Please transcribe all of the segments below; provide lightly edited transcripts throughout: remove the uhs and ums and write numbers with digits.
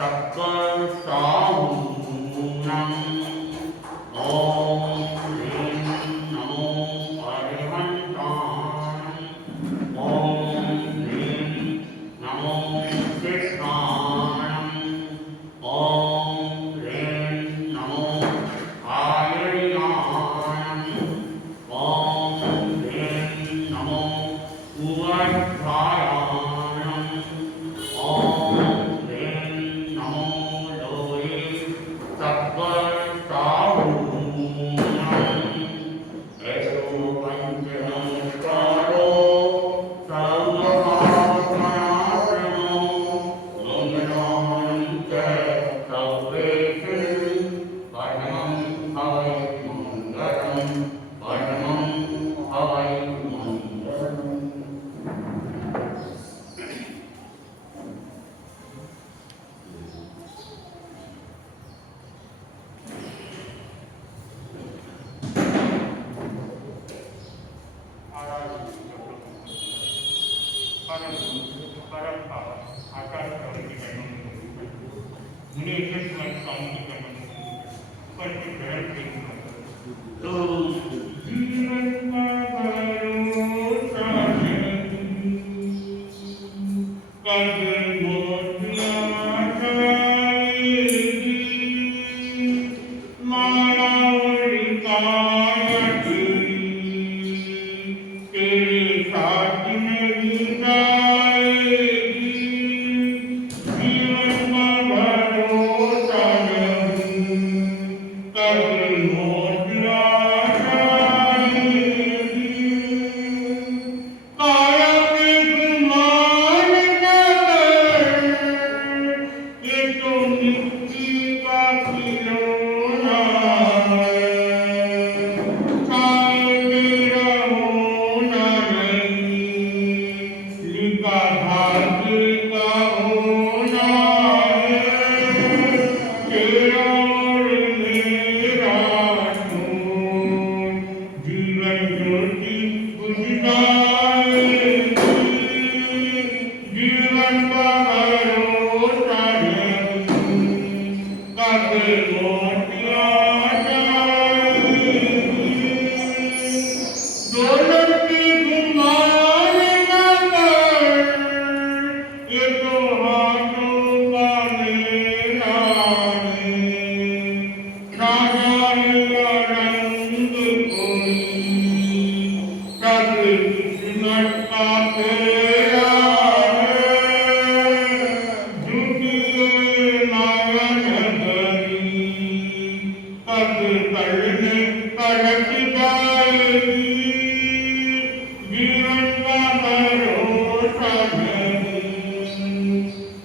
सकल साहूनम ओम ह्रीं नमो अरिहंताय ओम ह्रीं नमो कृष्णाय ओम ह्रीं नमो आयर्याय ओम ह्रीं नमो उवर्धाय ओम ह्रीं नमो लोये सकल साहूनम ऐसो पंच नमस्कारो सर्वभावनाश्रमो मंगलांच सर्वेषु परमं हवै मंगलम् परमं हवै मंगलम्। परम पावन आकाश की महिमा उन्हें इज्जत मन काम की करना ऊपर की ग्रहण के तो जीवन का भरोसा कद मोतिया जाएगी माया उड़काएगी तेरे साथ में ही जाएगी जीवन का भरोसा नहीं कद मोतिया जाएगी काया के गुमान न कर ये तो मिट्टी का खिलौना है छाए मेरा होना नहीं लिखा भाग्य का होना है तेरा और मेरा खून जीवन ज्योति बुझ जाएगी जीवन का भरोसा नहीं कद मोतिया जाएगी दौलत की गुमान न कर ये तो हाथों का मेला है ना जाएगा रंग कोई कद किस्मत का फेरा है झुकिए नयन धरी कद करने करट जाएगी जीवन का भरोसा नहीं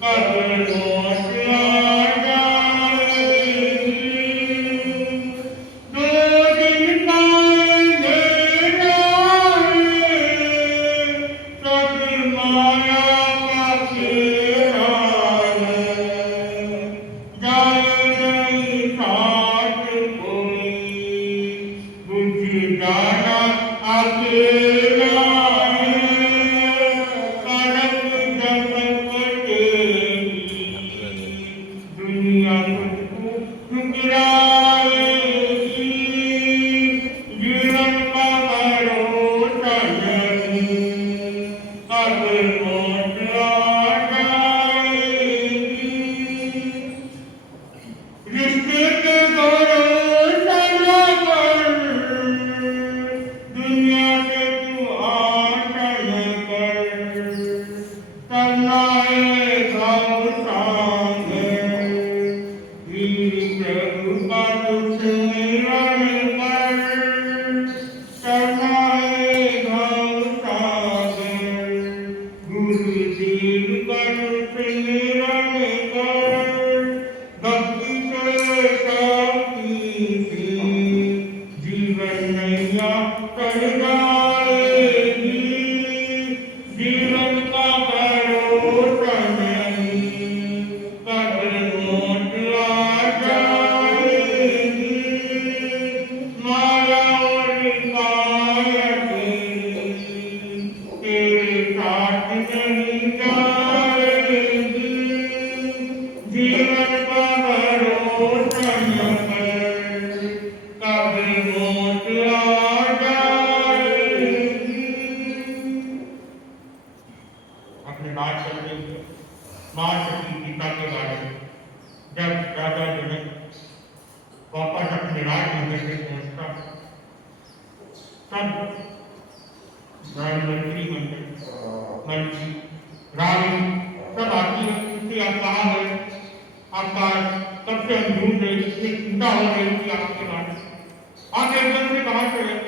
कद मोतिया जाएगी दो दिन का अंधेरा है सब माया का फेरा है जाए नहीं साथ कोई बुझ जाना अकेला है कड़क जब कटेगी महासती सीता के बारे में। जब राजा जनक वापस अपने राजमहल से पहुंचता, तब मंत्री मंत्री रानी सब आती है, उससे आप कहाँ गए, आपका कब से हम ढूंढ रहे, इससे चिंता हो रही थी आपके बारे में, आप एकदम से कहाँ से गए।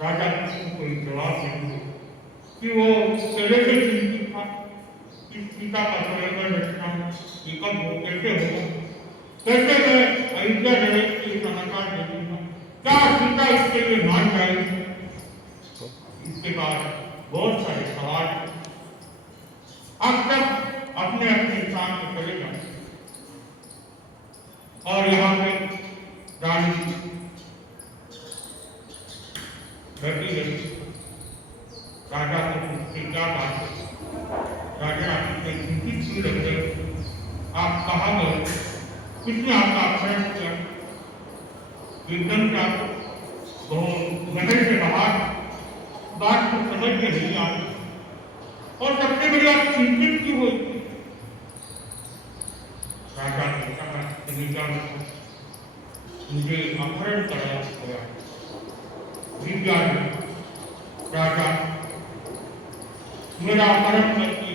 राजा को कोई जवाब नहीं हो कि वो पहले से चिंतित था कि सीता का स्वयंवर रचना ये कब हो, कैसे होगा, कैसे मैं अयोध्या नरेश के समाचार भेजूंगा, क्या सीता इसके लिए मान जाएगी। इसके बाद बहुत सारे सवाल अब तक अपने अपने स्थान पर चले जाते और यहाँ पे रानी बैठी गई, राजा को पूछते क्या बात है, राजा आपसे चिंतित क्यों लग गए, आप कहाँ गए, किसने आपका अपहरण किया। एकदम से आप महल से बाहर बात को समझ में नहीं आती और सबसे बड़ी आप चिंतित क्यों हुई। राजा ने कहा मुझे अपहरण कराया गया। विद्या राजा मेरा अपहरण करके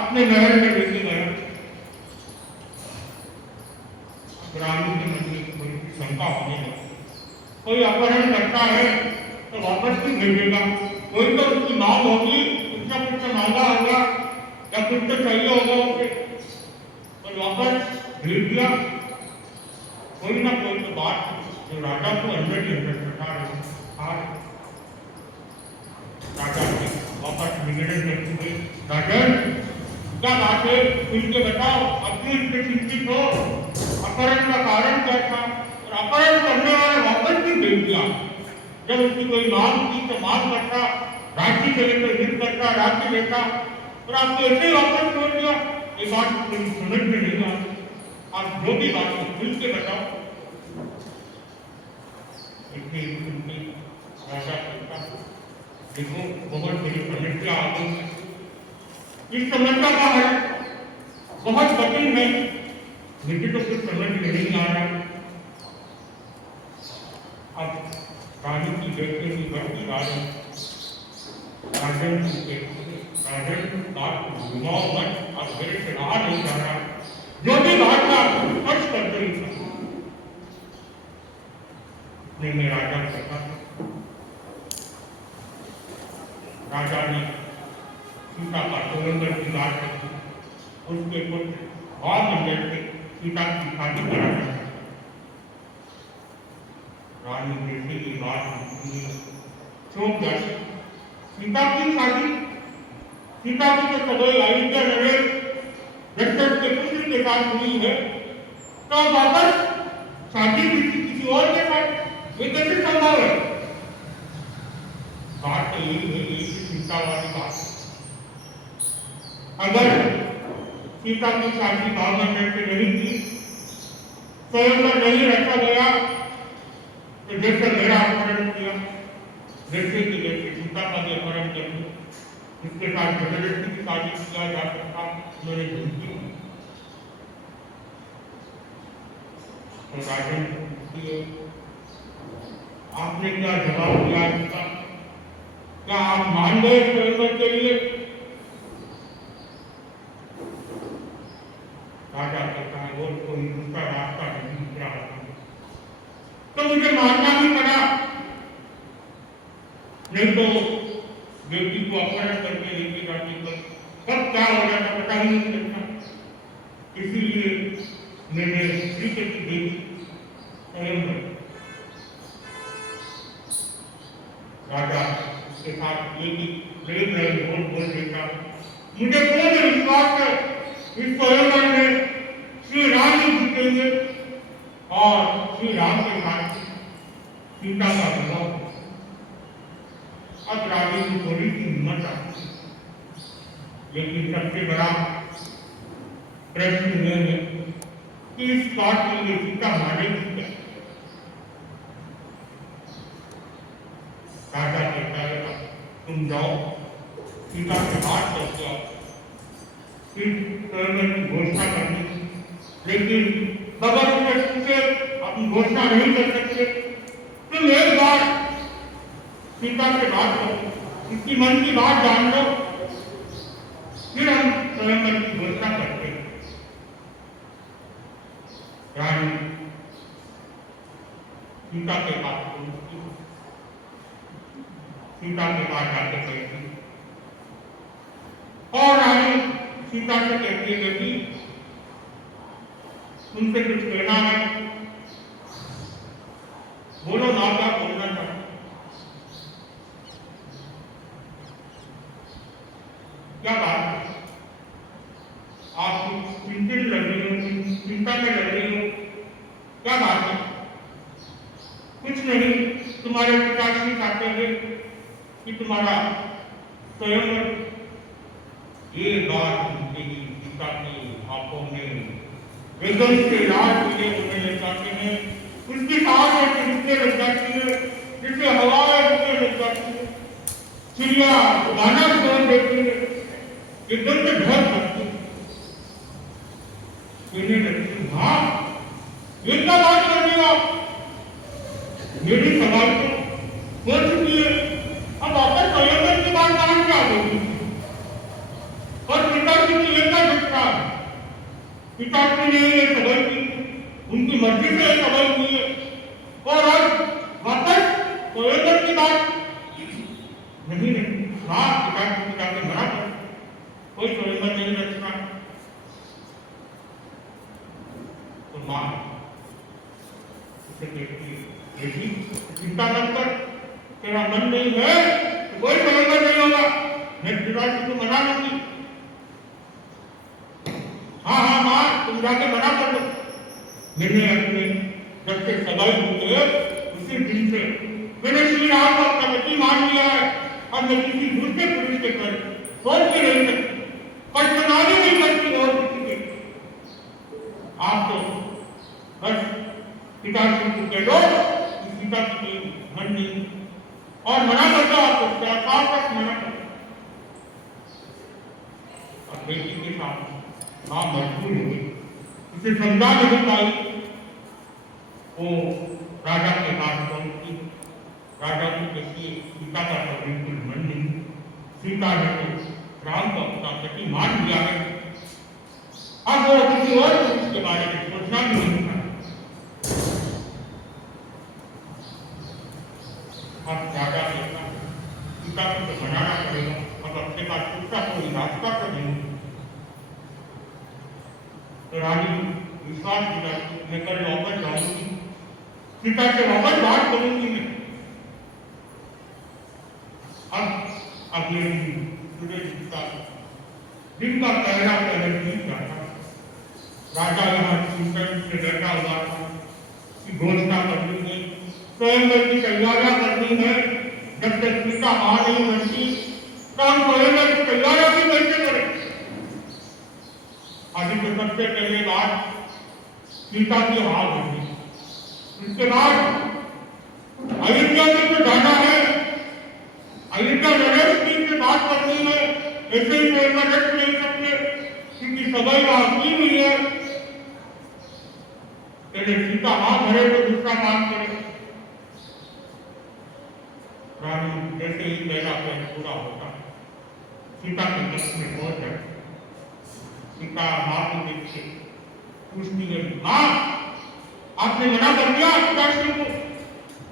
अपने महल में लेके गया। ग्रामीण के मन में थोड़ी शंका होने लगी, कोई अपहरण करता है तो वापस क्यों भेजेगा, कोई तो उसकी मांग होगी, कुछ ना कुछ मांगा होगा या कुछ तो चाहिए होगा उसे, तो वापस भेज दिया। कोई ना कोई तो बात जो राजा को अंदर ही अंदर सता रही। राजा ने वापस निवेदन करती हुई, राजन क्या बात है, खुल के बताओ, अब क्यों इससे चिंतित हो, अपहरण का कारण क्या था और अपहरण करने वाले वापस क्यों भेज दिया। जब उसकी कोई मांग थी तो मांग करता, राज्य चले तो हित करता, राज्य लेता और आपको ऐसे ही वापस छोड़ दिया। ये बात कोई समझ में नहीं आती, आप जो भी बात है खुल के बताओ। इतनी सुनती राजा कहता, देखो बहुत बड़ी समस्या आ गई, इस समस्या का हल बहुत कठिन है, मुझे तो कुछ समझ में नहीं आ रहा। अब रानी की बेटे की बढ़ती रानी राजन बात घुमाओ मत, अब मेरे से रहा नहीं जा रहा, जो भी बात का खर्च कर रही था। नहीं मैं राजा कहता, राजा ने सीता का स्वयंवर की बात की, उसके पुत्र और मंदिर से सीता की शादी करा सकता। रानी जैसे की बात चौंक जाती, सीता की शादी, सीता की तो सगाई अयोध्या नरेश दशरथ के पुत्र के साथ हुई है, तो वापस शादी किसी और के साथ, ये कैसे संभव है। बात तो यही है, यही चिंता वाली बात। अगर सीता की शादी भावमंडल से नहीं थी, स्वयंवर नहीं रखा गया, तो जैसे मेरा अपहरण किया, जैसे कि जैसे सीता का भी अपहरण करके जिसके साथ जबरदस्ती की शादी किया जा सकता, उन्होंने झूठी तो राजन आपने क्या जवाब दिया इसका, क्या आप मान गए स्वयंवर के लिए। राजा कहता है और कोई दूसरा रास्ता नहीं दिख रहा, तो मुझे मानना ही पड़ा, नहीं तो बेटी को अपहरण करके लेके जाती तो कब क्या हो जाता पता ही नहीं चलता। इसीलिए मैंने श्री की देवी स्वयंवर राजा उसके साथ एक ही प्रेम रहे बोल देता। मुझे पूर्ण विश्वास है इस स्वयंवर में श्री राम ही जीतेंगे और श्री राम के साथ सीता का विवाह। अब रानी को थोड़ी सी हिम्मत आती, लेकिन सबसे बड़ा प्रश्न यह है कि इस बात के लिए सीता मानेगी क्या। राजा कहता है तुम जाओ सीता से बात करके आओ, फिर स्वयंवर की घोषणा करनी, लेकिन बगैर उनके पूछे अपनी घोषणा नहीं कर सकते। तुम एक बार सीता से बात करो, उसकी मन की बात जान लो, फिर हम स्वयंवर की घोषणा करते हैं। रानी सीता के पास पहुंचती, सीता के पास जाके कहती और रानी सीता से कहती है बेटी तुमसे कुछ कहना है, बोलो ना, क्या बोलना चाहते, क्या बात है, आप चिंतित लग रही हो, चिंता में लग रही हो, क्या बात है? कुछ नहीं, तुम्हारे पिताश्री चाहते हैं कि तुम्हारा स्वयंवर। ये बात सुनते ही सीता की आंखों में वेदन से लाल पीले होने लग जाते हैं, उसकी सांसें खिंचने लग जाती है, जिससे हवाएं रुकने लग जाती है, चिड़िया गाना छोड़ देती है, एकदम से ढल जाती है, कहने लगती है हाँ ये क्या बात कर रही हो आप, मेरी सवाल तो हो चुकी है, अब वापस स्वयंवर की बात कहाँ से आ गई? और पिताजी की ये क्या घटना, पिताजी ने ये सवाल की, उनकी मर्जी से ये सवाल की है, और आज वापस स्वयंवर की बात नहीं नहीं, हाँ पिताजी जाके मना कर, कोई स्वयंवर नहीं रचना। तो माँ उसे कहती है बेटी चिंता मत कर, तेरा मन नहीं है तो कोई स्वयंवर नहीं होगा, मैं पिताजी को मना लूंगी। हाँ हाँ माँ तुम जाके मना कर दो, मैंने अपने जब से सगाई हुई है उसी दिन से मैंने श्री राम को अपना पति मान लिया है, अब मैं किसी दूसरे पुरुष के पर सोच के नहीं सकती, पछताने नहीं करती और किसी के। आप तो बस पिताजी को कह दो कि सीता की मन नहीं, और मना कर दो, आपको तक मना कर दो। अब बेटी के साथ माँ मजबूर हो गई, उसे समझा नहीं पाई, वो राजा के पास पहुंची, राजा को कहती सीता का तो बिल्कुल मन नहीं, सीता ने तो राम को अपना पति मान लिया है, अब वो किसी और पुरुष के बारे में सोचना भी नहीं था। अब राजा ने कहा सीता को तो मनाना पड़ेगा, अब अपने पास दूसरा कोई रास्ता तो नहीं। तो रानी विश्वास दिला मैं कल वापस जाऊंगी, सीता से वापस बात करूंगी मैं। अब अगले दिन सूर्य दिखता, दिन का पहला पहर बीत जाता, राजा यहाँ चिंतन से बैठा हुआ था कि घोषणा करनी है, स्वयंवर की तैयारियां करनी है, जब तक सीता मां नहीं बनती तो हम स्वयंवर की तैयारियां भी कैसे करें। अभी तो सबसे पहले बात सीता की हार होगी, उसके बाद अयोध्या में तो जाना है, अयोध्या नरेश से बात करनी है, ऐसे ही स्वयंवर रख नहीं सकते क्योंकि सगाई वहां की हुई है, पहले सीता हां भरे तो दूसरा काम करे। रानी जैसे ही पहला पहल पूरा होता सीता के कक्ष में पहुंच जाती, सीता माँ को देख के पूछती है माँ आपने मना कर दिया पिताश्री को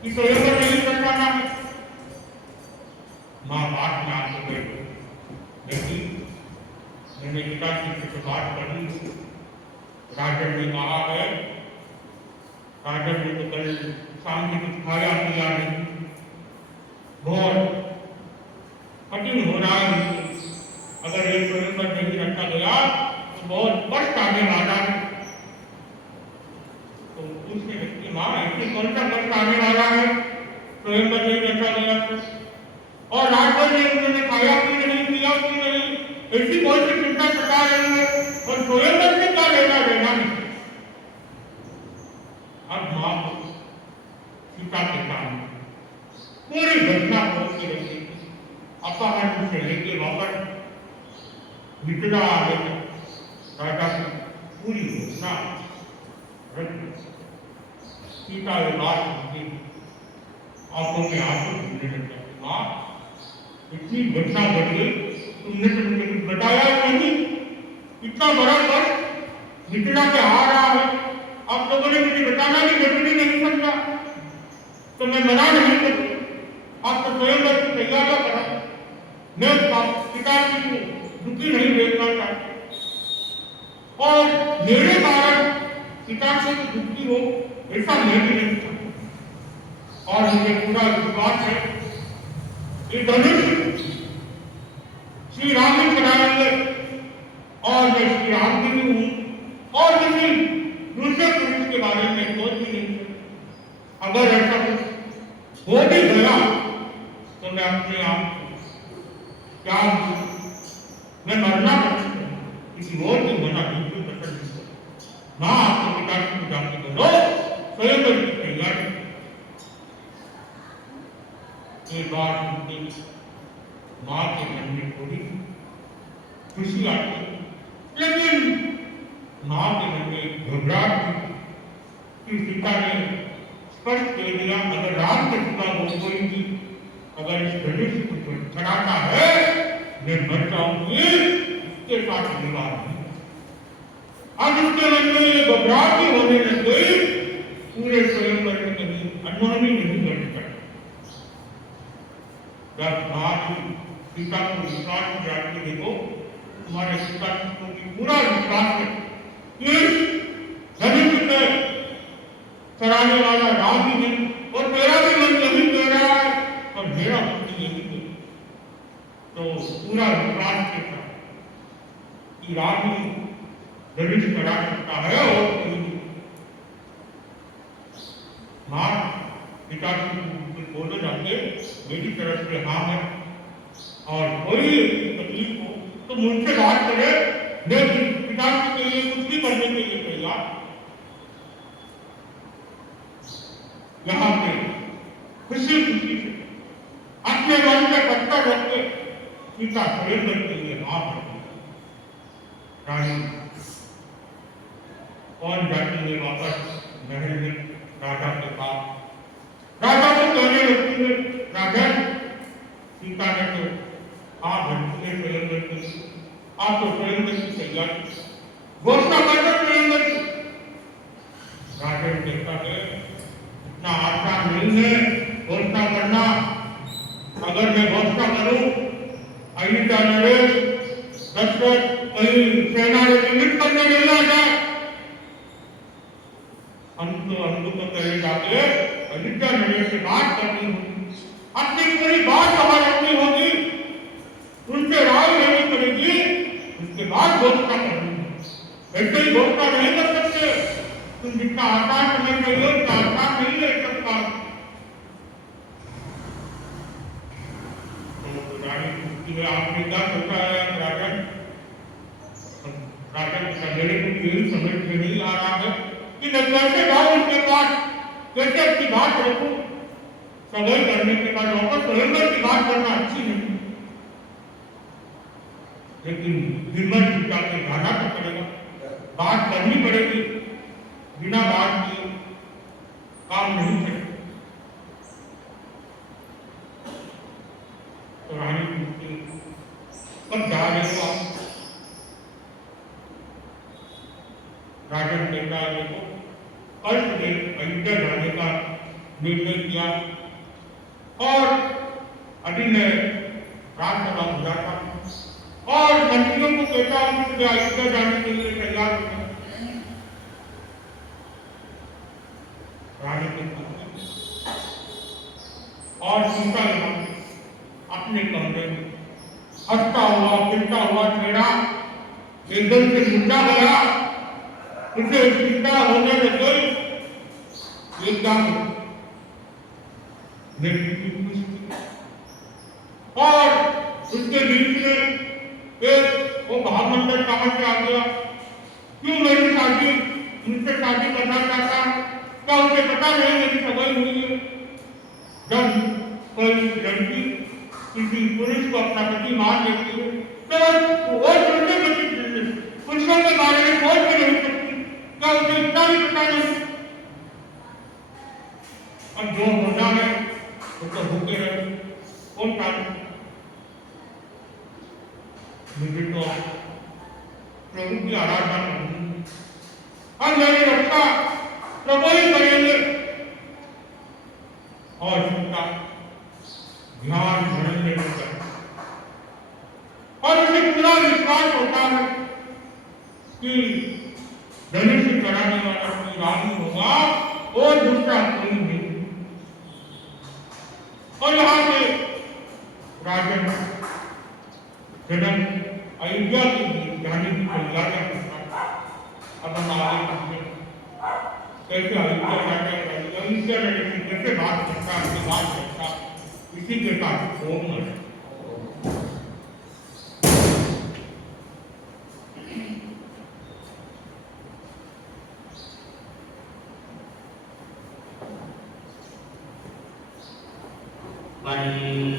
कि स्वयंवर नहीं करना है। माँ बात में आके गई, लेकिन मैंने पिताश्री से बात करी, राजन ने कहा है, राजन ने तो कल शाम में कुछ खाया पिया नहीं, बहुत कठिन हो रहा है, अगर ये स्वयंवर नहीं रखा गया तो बहुत कष्ट आने वाला है। तो उसने व्यक्ति माँ ऐसे कौन सा कष्ट आने वाला है, स्वयंवर नहीं रखा गया और रात भर में उन्होंने खाया भी नहीं पिया भी नहीं, ऐसी कौन सी चिंता सता रही है, और स्वयंवर से क्या लेना देना नहीं। अब माँ सीता के सामने पूरी घटना पहुंच के रही, अपहरण से लेके वापस मिथिला आ गए, राजा की पूरी योजना रख दी। सीता ये बात सुनती आंखों में आंसू ढूंढने लग जाते, माँ इतनी घटना घट गई, तुमने तो मुझे कुछ बताया ही नहीं, इतना बड़ा कष्ट मिथिला से आ रहा है, आप लोगों ने मुझे बताना भी जरूरी नहीं समझा, तो मैं मना नहीं करती, आप तो स्वयं की तैयारियां करा, मैं पिताजी को दुखी नहीं देखना चाहती, और मेरे कारण पिताजी की दुखी हो ऐसा मैं भी नहीं चाहता। और मुझे पूरा विश्वास है कि धनुष श्री राम ने चलाएंगे और मैं श्री राम की भी हूं और किसी दूसरे पुरुष के बारे में सोच भी नहीं सकता। अगर ऐसा कुछ हो भी गया तो मैं अपने आप क्या मैं मरना किसी और की मना बिल्कुल पसंद नहीं करता। माँ आपके पिता की पूजा की करो, स्वयं की तैयारी। ये बात सुनते माँ के मन में थोड़ी खुशी आती, लेकिन माँ के मन में घबराहट थी कि सीता ने स्पष्ट कह दिया, अगर राम के सिवा वो कोई भी अगर इस धनुष को चढ़ाता है मैं मर जाऊंगी, इसके साथ विवाह नहीं। अब इसके मन में ये घबराहट भी होने लग गई, पूरे स्वयंवर में कभी अनहोनी नहीं कर सकता। जब माँ सीता को विश्वास की जाती, देखो तुम्हारे पिता को पूरा विश्वास है कि धनुष में चढ़ाने वाला राम भी नहीं, और तेरा भी मन यही कह रहा है और मेरा मन भी यही कह, तो पूरा विश्वास के साथ कि राम ही धनुष चढ़ा सकता है और कोई नहीं। माँ पिता की बोलो जाके मेरी तरफ से हाँ है, और कोई तकलीफ हो तो मुझसे बात करे, मैं पिता के लिए कुछ भी करने के लिए तैयार। यहाँ पे खुशी खुशी से अपने मन में पत्थर रख के सीता स्वयं के लिए हाँ करती रानी कौन जाती है वापस महल में राजा के पास। राजा को कहने लगती है, राजा सीता ने तो आप भटके स्वयं की, आप तो स्वयं की तैयारी घोषणा करना स्वयं की। राजा ने कहता है इतना आसान नहीं है घोषणा करना, अगर मैं घोषणा करूं अयोध्या नरेश दशरथ कहीं सेना ने निमित्त करने नहीं आ जाए, हम तो पहले जाके अयोध्या नरेश से बात करनी होगी, अपनी पूरी बात वहां रखनी होगी, उनसे राय लेनी पड़ेगी, उसके बाद घोषणा करनी है। ऐसे ही घोषणा नहीं कर सकते, तुम जितना आसान समझ रही हो उतना आसान नहीं है सब काम। तो रानी पूछती है आपने क्या सोचा है राजन? राजन का मेरे को यही समझ में नहीं आ रहा है कि मैं कैसे जाऊं उनके पास, कैसे अपनी बात रखूं। सवाल करने के बाद वापस स्वयंवर की बात करना अच्छी नहीं, लेकिन हिम्मत जुटा के भागना तो पड़ेगा, बात करनी पड़ेगी, बिना बात किए काम नहीं चलेगा। तो रानी पूछती कब जा रहे हो आप? राजन कहता है देखो कल से अयोध्या जाने का निर्णय किया और अभी मैं राजसभा हो जाता हूं और मंत्रियों को कहता हूं कि अयोध्या जाने के लिए तैयार हो जाए। रानी के और सीता अपने कमरे में हंसता हुआ फिरता हुआ चेहरा एकदम से मुद्दा गया, उसे चिंता होने लग गई, एकदम और उसके बीच में एक वो महामंडल कहां से आ गया, क्यों मेरी शादी उनसे शादी करना चाहता, क्या उसे पता नहीं मेरी सगाई हुई है? जब कोई लड़की किसी पुरुष को अपना पति मान लेती है तो वो दूसरे पुरुषों के बारे सकता नहीं। और जो होना है वो तो होके रहे, कौन टाले? मुझे तो प्रभु की आराधना करनी है। हम मेरी रक्षा प्रभु ही करेंगे और उसका ध्यान धरेंगे और उसे पूरा विश्वास होता है कि धनुष चढ़ाने वाला कोई रानी होगा और दूसरा कोई नहीं। और यहाँ से राजन जनक अयोध्या के लिए जाने की तैयारियां करता है। अब हम आगे बढ़ते कैसे अयोध्या जाकर अयोध्या लड़की कैसे बात करता है, बात करता इसी के साथ ओम है। बड़ी